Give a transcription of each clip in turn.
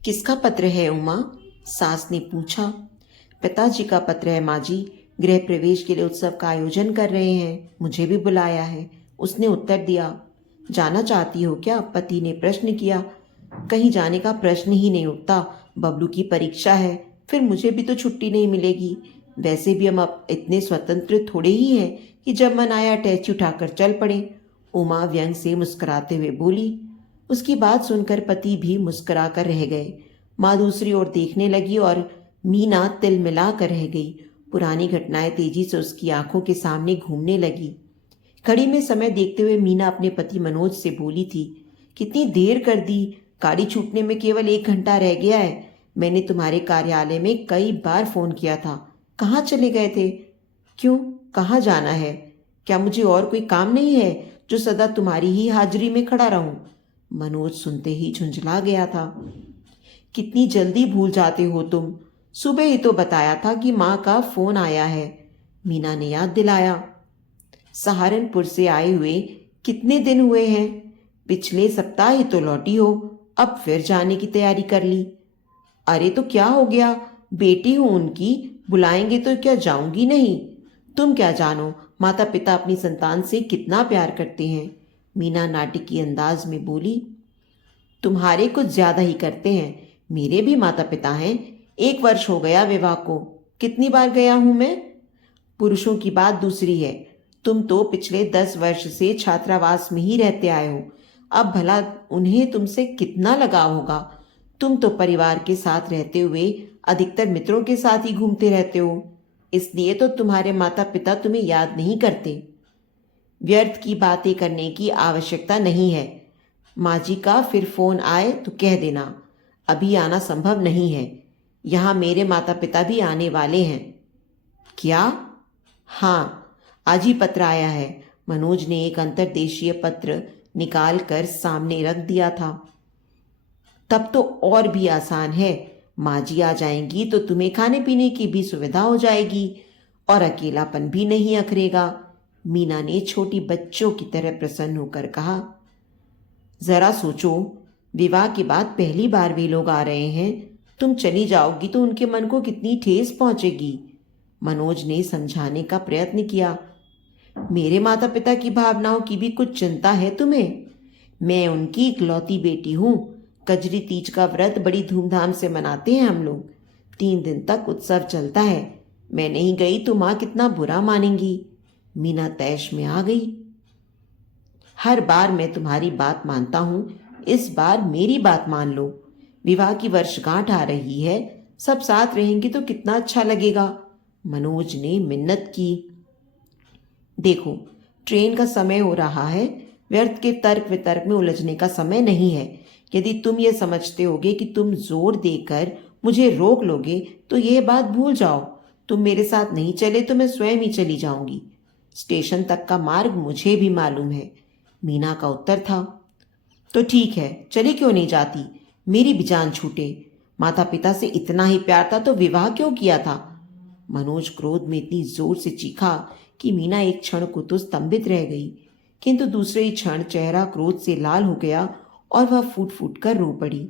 किसका पत्र है उमा? सास ने पूछा। पिताजी का पत्र है माँ जी। गृह प्रवेश के लिए उत्सव का आयोजन कर रहे हैं, मुझे भी बुलाया है, उसने उत्तर दिया। जाना चाहती हो क्या? पति ने प्रश्न किया। कहीं जाने का प्रश्न ही नहीं उठता। बबलू की परीक्षा है, फिर मुझे भी तो छुट्टी नहीं मिलेगी। वैसे भी हम अब इतने स्वतंत्र थोड़े ही हैं कि जब मन आया टैक्सी उठाकर चल पड़े। उमा व्यंग से मुस्कुराते हुए बोली। उसकी बात सुनकर पति भी मुस्कुरा कर रह गए। माँ दूसरी ओर देखने लगी और मीना तिलमिला कर रह गई। पुरानी घटनाएं तेजी से उसकी आंखों के सामने घूमने लगी। घड़ी में समय देखते हुए मीना अपने पति मनोज से बोली थी, कितनी देर कर दी, गाड़ी छूटने में केवल 1 घंटा रह गया है। मैंने तुम्हारे कार्यालय में कई बार फोन किया था, कहाँ चले गए थे? क्यों, कहाँ जाना है? क्या मुझे और कोई काम नहीं है जो सदा तुम्हारी ही हाजिरी में खड़ा रहूं? मनोज सुनते ही झुंझला गया था। कितनी जल्दी भूल जाते हो तुम, सुबह ही तो बताया था कि माँ का फोन आया है, मीना ने याद दिलाया। सहारनपुर से आए हुए कितने दिन हुए हैं? पिछले सप्ताह ही तो लौटी हो, अब फिर जाने की तैयारी कर ली। अरे तो क्या हो गया, बेटी हूं उनकी, बुलाएंगे तो क्या जाऊंगी नहीं? तुम क्या जानो माता पिता अपनी संतान से कितना प्यार करते हैं, मीना नाटकीय अंदाज में बोली। तुम्हारे कुछ ज्यादा ही करते हैं, मेरे भी माता पिता हैं। 1 वर्ष हो गया विवाह को, कितनी बार गया हूं मैं? पुरुषों की बात दूसरी है। तुम तो पिछले 10 वर्ष से छात्रावास में ही रहते आए हो, अब भला उन्हें तुमसे कितना लगाव होगा? तुम तो परिवार के साथ रहते हुए अधिकतर मित्रों के साथ ही घूमते रहते हो, इसलिए तो तुम्हारे माता पिता तुम्हें याद नहीं करते। व्यर्थ की बातें करने की आवश्यकता नहीं है। माँ जी का फिर फोन आए तो कह देना, अभी आना संभव नहीं है। यहाँ मेरे माता पिता भी आने वाले हैं। क्या? हाँ, आज ही पत्र आया है। मनोज ने एक अंतर्देशीय पत्र निकाल कर सामने रख दिया था। तब तो और भी आसान है, माँ जी आ जाएंगी तो तुम्हें खाने पीने की भी सुविधा हो जाएगी और अकेलापन भी नहीं अखरेगा, मीना ने छोटी बच्चों की तरह प्रसन्न होकर कहा। जरा सोचो, विवाह के बाद पहली बार वे लोग आ रहे हैं, तुम चली जाओगी तो उनके मन को कितनी ठेस पहुंचेगी, मनोज ने समझाने का प्रयत्न किया। मेरे माता पिता की भावनाओं की भी कुछ चिंता है तुम्हें? मैं उनकी इकलौती बेटी हूं। कजरी तीज का व्रत बड़ी धूमधाम से मनाते हैं हम लोग। 3 दिन तक उत्सव चलता है। मैं नहीं गई तो माँ कितना बुरा मानेंगी, मीना तैश में आ गई। हर बार मैं तुम्हारी बात मानता हूं, इस बार मेरी बात मान लो। विवाह की वर्षगांठ आ रही है, सब साथ रहेंगे तो कितना अच्छा लगेगा, मनोज ने मिन्नत की। देखो, ट्रेन का समय हो रहा है, व्यर्थ के तर्क वितर्क में उलझने का समय नहीं है। यदि तुम ये समझते होगे कि तुम जोर देकर मुझे रोक लोगे तो यह बात भूल जाओ। तुम मेरे साथ नहीं चले तो मैं स्वयं ही चली जाऊंगी। स्टेशन तक का मार्ग मुझे भी मालूम है, मीना का उत्तर था। तो ठीक है, चली क्यों नहीं जाती? मेरी भी जान छूटे। माता पिता से इतना ही प्यार था तो विवाह क्यों किया था? मनोज क्रोध में इतनी जोर से चीखा कि मीना एक क्षण को तो स्तंभित रह गई, किंतु दूसरे ही क्षण चेहरा क्रोध से लाल हो गया और वह फूट फूट कर रो पड़ी।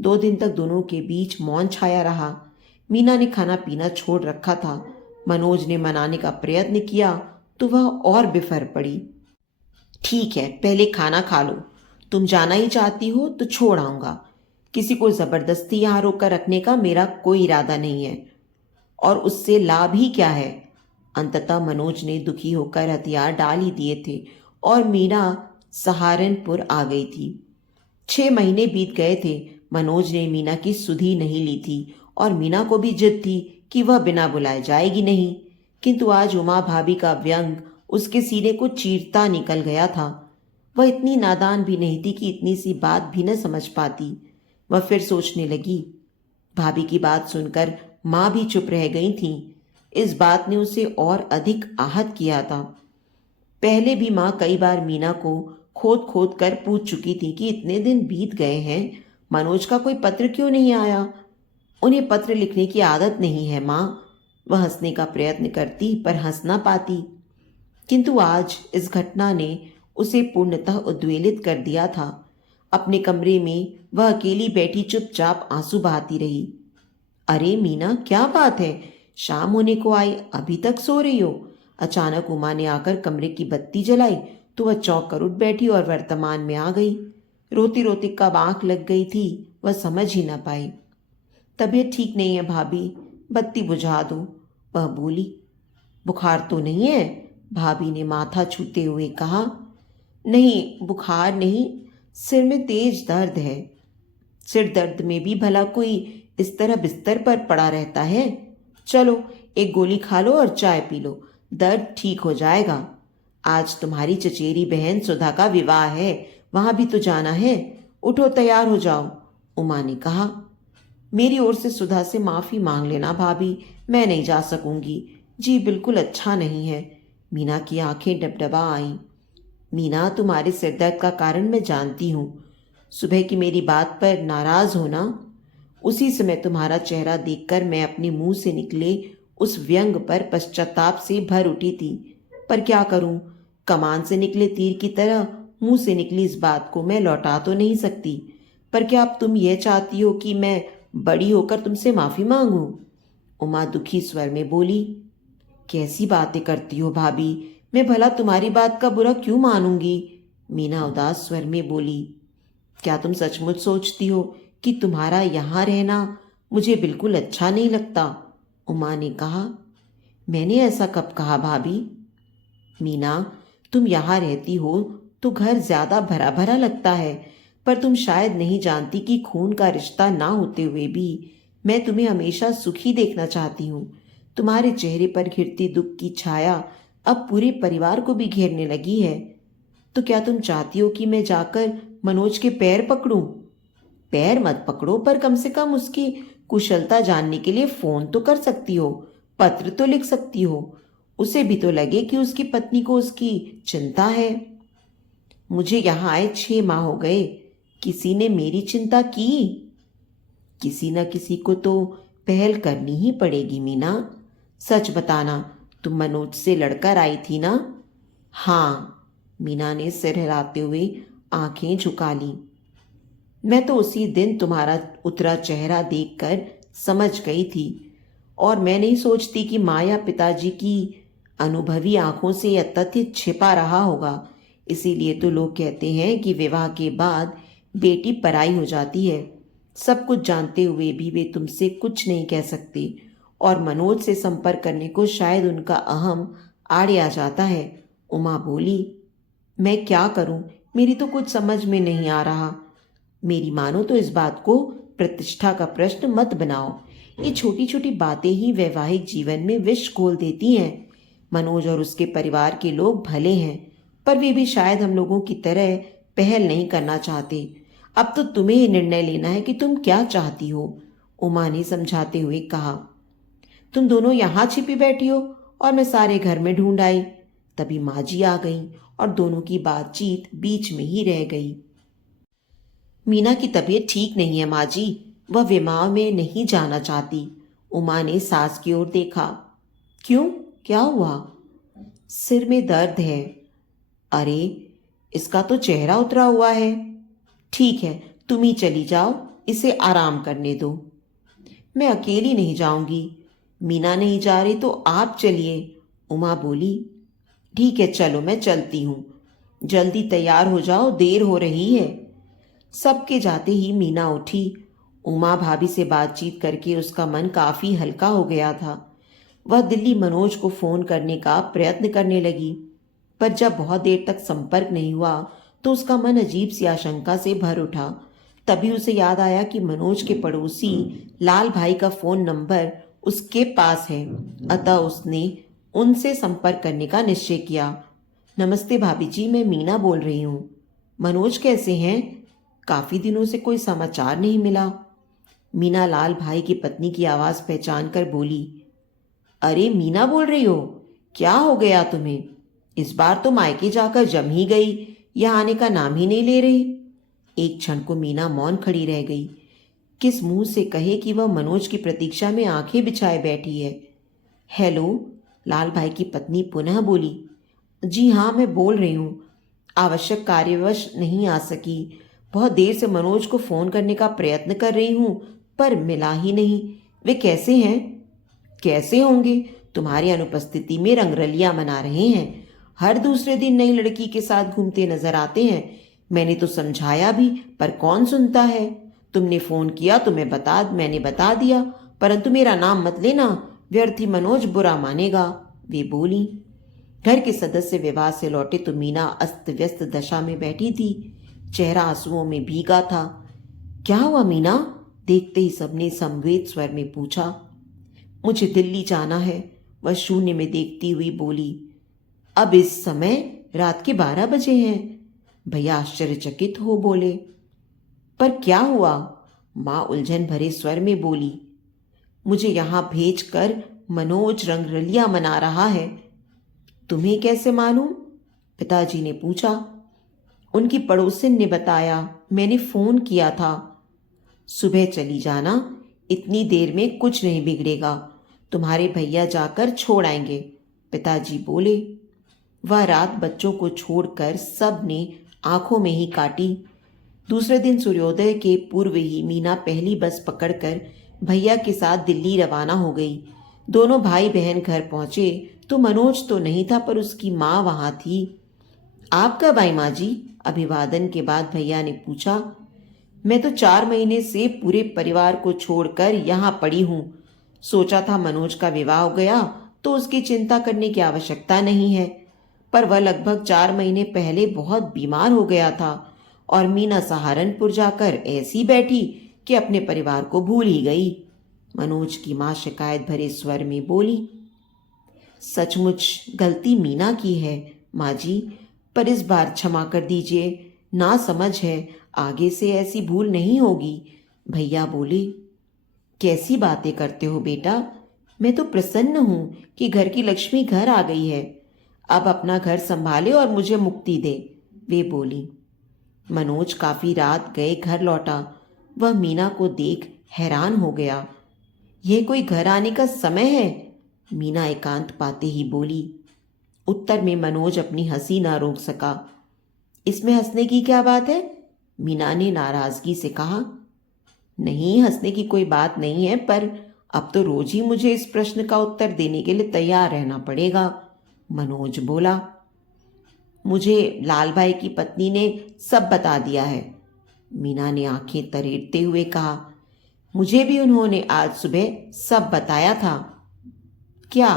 2 दिन तक दोनों के बीच मौन छाया रहा। मीना ने खाना पीना छोड़ रखा था। मनोज ने मनाने का प्रयत्न किया तो वह और बिफर पड़ी। ठीक है, पहले खाना खा लो। तुम जाना ही चाहती हो तो छोड़ आऊंगा। किसी को जबरदस्ती यहां रोक कर रखने का मेरा कोई इरादा नहीं है, और उससे लाभ ही क्या है? अंततः मनोज ने दुखी होकर हथियार डाल ही दिए थे और मीना सहारनपुर आ गई थी। 6 महीने बीत गए थे। मनोज ने मीना की सुधि नहीं ली थी और मीना को भी जिद थी कि वह बिना बुलाए जाएगी नहीं, किंतु आज उमा भाभी का व्यंग उसके सीने को चीरता निकल गया था। वह इतनी नादान भी नहीं थी कि इतनी सी बात भी न समझ पाती। वह फिर सोचने लगी। भाभी की बात सुनकर माँ भी चुप रह गई थीं। इस बात ने उसे और अधिक आहत किया था। पहले भी माँ कई बार मीना को खोद खोद कर पूछ चुकी थी कि इतने दिन बीत गए हैं, मनोज का कोई पत्र क्यों नहीं आया? उन्हें पत्र लिखने की आदत नहीं है माँ। वह हंसने का प्रयत्न करती पर हंस ना पाती, किंतु आज इस घटना ने उसे पूर्णतः उद्वेलित कर दिया था। अपने कमरे में वह अकेली बैठी चुपचाप आंसू बहाती रही। अरे मीना, क्या बात है? शाम होने को आई, अभी तक सो रही हो? अचानक उमा ने आकर कमरे की बत्ती जलाई तो वह चौंक कर उठ बैठी और वर्तमान में आ गई। रोती रोती कब आंख लग गई थी वह समझ ही न पाई। तबीयत ठीक नहीं है भाभी, बत्ती बुझा दो, वह बोली। बुखार तो नहीं है? भाभी ने माथा छूते हुए कहा। नहीं, बुखार नहीं, सिर में तेज दर्द है। सिर दर्द में भी भला कोई इस तरह बिस्तर पर पड़ा रहता है? चलो एक गोली खा लो और चाय पी लो, दर्द ठीक हो जाएगा। आज तुम्हारी चचेरी बहन सुधा का विवाह है, वहां भी तो जाना है। उठो, तैयार हो जाओ, उमा ने कहा। मेरी ओर से सुधा से माफी मांग लेना भाभी, मैं नहीं जा सकूंगी। जी बिल्कुल अच्छा नहीं है। मीना की आंखें डबडबा आईं। मीना, तुम्हारे सिर दर्द का कारण मैं जानती हूँ। सुबह की मेरी बात पर नाराज हो ना? उसी समय तुम्हारा चेहरा देखकर मैं अपने मुंह से निकले उस व्यंग पर पश्चाताप से भर उठी थी। पर क्या करूं, कमान से निकले तीर की तरह मुंह से निकली इस बात को मैं लौटा तो नहीं सकती। पर क्या अब तुम यह चाहती हो कि मैं बड़ी होकर तुमसे माफी मांगू? उमा दुखी स्वर में बोली। कैसी बातें करती हो भाभी, मैं भला तुम्हारी बात का बुरा क्यों मानूंगी? मीना उदास स्वर में बोली। क्या तुम सचमुच सोचती हो कि तुम्हारा यहाँ रहना मुझे बिल्कुल अच्छा नहीं लगता? उमा ने कहा। मैंने ऐसा कब कहा भाभी? मीना, तुम यहाँ रहती हो तो घर ज्यादा भरा भरा लगता है, पर तुम शायद नहीं जानती कि खून का रिश्ता ना होते हुए भी मैं तुम्हें हमेशा सुखी देखना चाहती हूँ। तुम्हारे चेहरे पर घिरती दुख की छाया अब पूरे परिवार को भी घेरने लगी है। तो क्या तुम चाहती हो कि मैं जाकर मनोज के पैर पकड़ूं? पैर मत पकड़ो, पर कम से कम उसकी कुशलता जानने के लिए फोन तो कर सकती हो, पत्र तो लिख सकती हो। उसे भी तो लगे कि उसकी पत्नी को उसकी चिंता है। मुझे यहाँ आए 6 माह हो गए, किसी ने मेरी चिंता की? किसी न किसी को तो पहल करनी ही पड़ेगी मीना। सच बताना, तुम मनोज से लड़कर आई थी ना? हाँ, मीना ने सिर हिलाते हुए आंखें झुका ली। मैं तो उसी दिन तुम्हारा उतरा चेहरा देखकर समझ गई थी, और मैं नहीं सोचती कि माँ या पिताजी की अनुभवी आंखों से यह तथ्य छिपा रहा होगा। इसीलिए तो लोग कहते हैं कि विवाह के बाद बेटी पराई हो जाती है। सब कुछ जानते हुए भी वे तुमसे कुछ नहीं कह सकते, और मनोज से संपर्क करने को शायद उनका अहम आड़े आ जाता है। उमा बोली। मैं क्या करूं, मेरी तो कुछ समझ में नहीं आ रहा। मेरी मानो तो इस बात को प्रतिष्ठा का प्रश्न मत बनाओ। ये छोटी छोटी बातें ही वैवाहिक जीवन में विष घोल देती हैं। मनोज और उसके परिवार के लोग भले हैं, पर वे भी शायद हम लोगों की तरह पहल नहीं करना चाहते। अब तो तुम्हें ही निर्णय लेना है कि तुम क्या चाहती हो, उमा ने समझाते हुए कहा। तुम दोनों यहाँ छिपी बैठी हो और मैं सारे घर में ढूंढ आई। तभी माँ जी आ गई और दोनों की बातचीत बीच में ही रह गई। मीना की तबीयत ठीक नहीं है माँ जी, वह विवाह में नहीं जाना चाहती। उमा ने सास की ओर देखा। क्यों, क्या हुआ? सिर में दर्द है। अरे, इसका तो चेहरा उतरा हुआ है। ठीक है, तुम ही चली जाओ, इसे आराम करने दो। मैं अकेली नहीं जाऊंगी। मीना नहीं जा रही तो आप चलिए, उमा बोली। ठीक है, चलो मैं चलती हूँ। जल्दी तैयार हो जाओ, देर हो रही है। सबके जाते ही मीना उठी। उमा भाभी से बातचीत करके उसका मन काफी हल्का हो गया था। वह दिल्ली मनोज को फोन करने का प्रयत्न करने लगी, पर जब बहुत देर तक संपर्क नहीं हुआ तो उसका मन अजीब सी आशंका से भर उठा। तभी उसे याद आया कि मनोज के पड़ोसी लाल भाई का फोन नंबर उसके पास है, अतः उसने उनसे संपर्क करने का निश्चय किया। नमस्ते भाभी जी, मैं मीना बोल रही हूँ। मनोज कैसे हैं? काफी दिनों से कोई समाचार नहीं मिला। मीना लाल भाई की पत्नी की आवाज पहचान कर बोली। अरे मीना बोल रही हो, क्या हो गया तुम्हें? इस बार तो मायके जाकर जम ही गई, यहाँ आने का नाम ही नहीं ले रही। एक क्षण को मीना मौन खड़ी रह गई। किस मुंह से कहे कि वह मनोज की प्रतीक्षा में आंखें बिछाए बैठी है। हेलो, लाल भाई की पत्नी पुनः बोली। जी हाँ, मैं बोल रही हूँ। आवश्यक कार्यवश नहीं आ सकी, बहुत देर से मनोज को फोन करने का प्रयत्न कर रही हूं, पर मिला ही नहीं। वे कैसे हैं? कैसे होंगे? तुम्हारी अनुपस्थिति में रंगरलियां मना रहे हैं। हर दूसरे दिन नई लड़की के साथ घूमते नजर आते हैं। मैंने तो समझाया भी, पर कौन सुनता है। तुमने फोन किया तो मैंने बता दिया, परंतु मेरा नाम मत लेना, व्यर्थ ही मनोज बुरा मानेगा, वे बोली। घर के सदस्य विवाह से लौटे तो मीना अस्त व्यस्त दशा में बैठी थी। चेहरा आंसुओं में भीगा था। क्या हुआ मीना? देखते ही सबने संवेद स्वर में पूछा। मुझे दिल्ली जाना है, वह शून्य में देखती हुई बोली। अब इस समय? रात के 12 बजे हैं। भैया आश्चर्यचकित हो बोले। पर क्या हुआ? मां उलझन भरे स्वर में बोली। मुझे यहां भेजकर मनोज रंगरलियां मना रहा है। तुम्हें कैसे मालूम? पिताजी ने पूछा। उनकी पड़ोसिन ने बताया, मैंने फोन किया था। सुबह चली जाना, इतनी देर में कुछ नहीं बिगड़ेगा, तुम्हारे भैया जाकर छोड़ आएंगे, पिताजी बोले। वह रात बच्चों को छोड़कर सब ने आंखों में ही काटी। दूसरे दिन सूर्योदय के पूर्व ही मीना पहली बस पकड़कर भैया के साथ दिल्ली रवाना हो गई। दोनों भाई बहन घर पहुंचे तो मनोज तो नहीं था, पर उसकी माँ वहां थी। आप कब आई माँ जी? अभिवादन के बाद भैया ने पूछा। मैं तो 4 महीने से पूरे परिवार को छोड़कर यहाँ पड़ी हूँ। सोचा था मनोज का विवाह हो गया तो उसकी चिंता करने की आवश्यकता नहीं है, पर वह लगभग 4 महीने पहले बहुत बीमार हो गया था और मीना सहारनपुर जाकर ऐसी बैठी कि अपने परिवार को भूल ही गई, मनोज की माँ शिकायत भरे स्वर में बोली। सचमुच गलती मीना की है माँ जी, पर इस बार क्षमा कर दीजिए, ना समझ है, आगे से ऐसी भूल नहीं होगी, भैया बोले। कैसी बातें करते हो बेटा? मैं तो प्रसन्न हूं कि घर की लक्ष्मी घर आ गई है। अब अपना घर संभाले और मुझे मुक्ति दे, वे बोली। मनोज काफी रात गए घर लौटा। वह मीना को देख हैरान हो गया। यह कोई घर आने का समय है? मीना एकांत पाते ही बोली। उत्तर में मनोज अपनी हंसी ना रोक सका। इसमें हंसने की क्या बात है? मीना ने नाराजगी से कहा। नहीं, हंसने की कोई बात नहीं है, पर अब तो रोज ही मुझे इस प्रश्न का उत्तर देने के लिए तैयार रहना पड़ेगा, मनोज बोला। मुझे लाल भाई की पत्नी ने सब बता दिया है, मीना ने आंखें तरेड़ते हुए कहा। मुझे भी उन्होंने आज सुबह सब बताया था। क्या?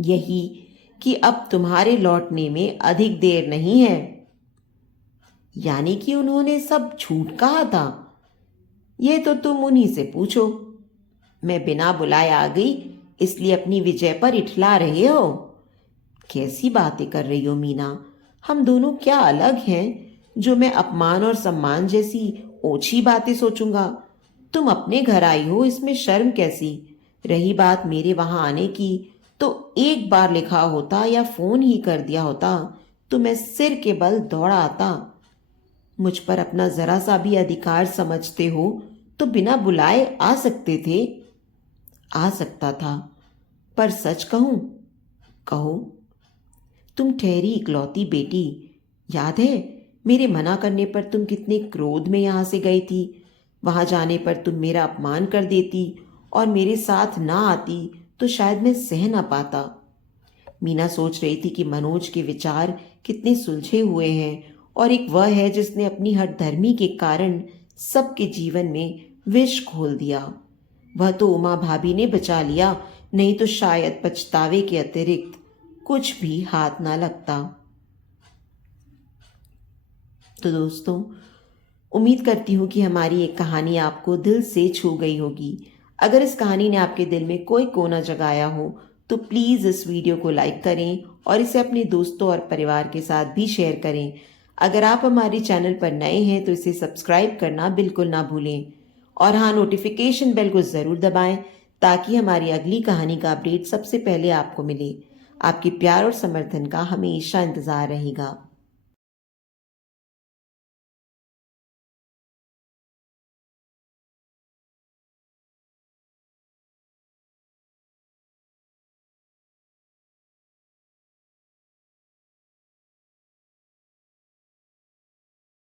यही कि अब तुम्हारे लौटने में अधिक देर नहीं है। यानी कि उन्होंने सब झूठ कहा था? ये तो तुम उन्हीं से पूछो। मैं बिना बुलाए आ गई, इसलिए अपनी विजय पर इठला रहे हो? कैसी बातें कर रही हो मीना? हम दोनों क्या अलग हैं जो मैं अपमान और सम्मान जैसी ओछी बातें सोचूंगा? तुम अपने घर आई हो, इसमें शर्म कैसी? रही बात मेरे वहां आने की, तो एक बार लिखा होता या फोन ही कर दिया होता तो मैं सिर के बल दौड़ा आता। मुझ पर अपना जरा सा भी अधिकार समझते हो तो बिना बुलाए आ सकते थे। आ सकता था, पर सच कहूं? कहो। तुम ठहरी इकलौती बेटी, याद है मेरे मना करने पर तुम कितने क्रोध में यहां से गई थी? वहां जाने पर तुम मेरा अपमान कर देती और मेरे साथ ना आती तो शायद मैं सह ना पाता। मीना सोच रही थी कि मनोज के विचार कितने सुलझे हुए हैं, और एक वह है जिसने अपनी हठधर्मी के कारण सबके जीवन में विष घोल दिया। वह तो उमा भाभी ने बचा लिया, नहीं तो शायद पछतावे के अतिरिक्त कुछ भी हाथ ना लगता। तो दोस्तों, उम्मीद करती हूँ कि हमारी एक कहानी आपको दिल से छू गई होगी। अगर इस कहानी ने आपके दिल में कोई कोना जगाया हो तो प्लीज़ इस वीडियो को लाइक करें और इसे अपने दोस्तों और परिवार के साथ भी शेयर करें। अगर आप हमारे चैनल पर नए हैं तो इसे सब्सक्राइब करना बिल्कुल ना भूलें, और हाँ, नोटिफिकेशन बेल को ज़रूर दबाएं ताकि हमारी अगली कहानी का अपडेट सबसे पहले आपको मिले। आपके प्यार और समर्थन का हमेशा इंतज़ार रहेगा।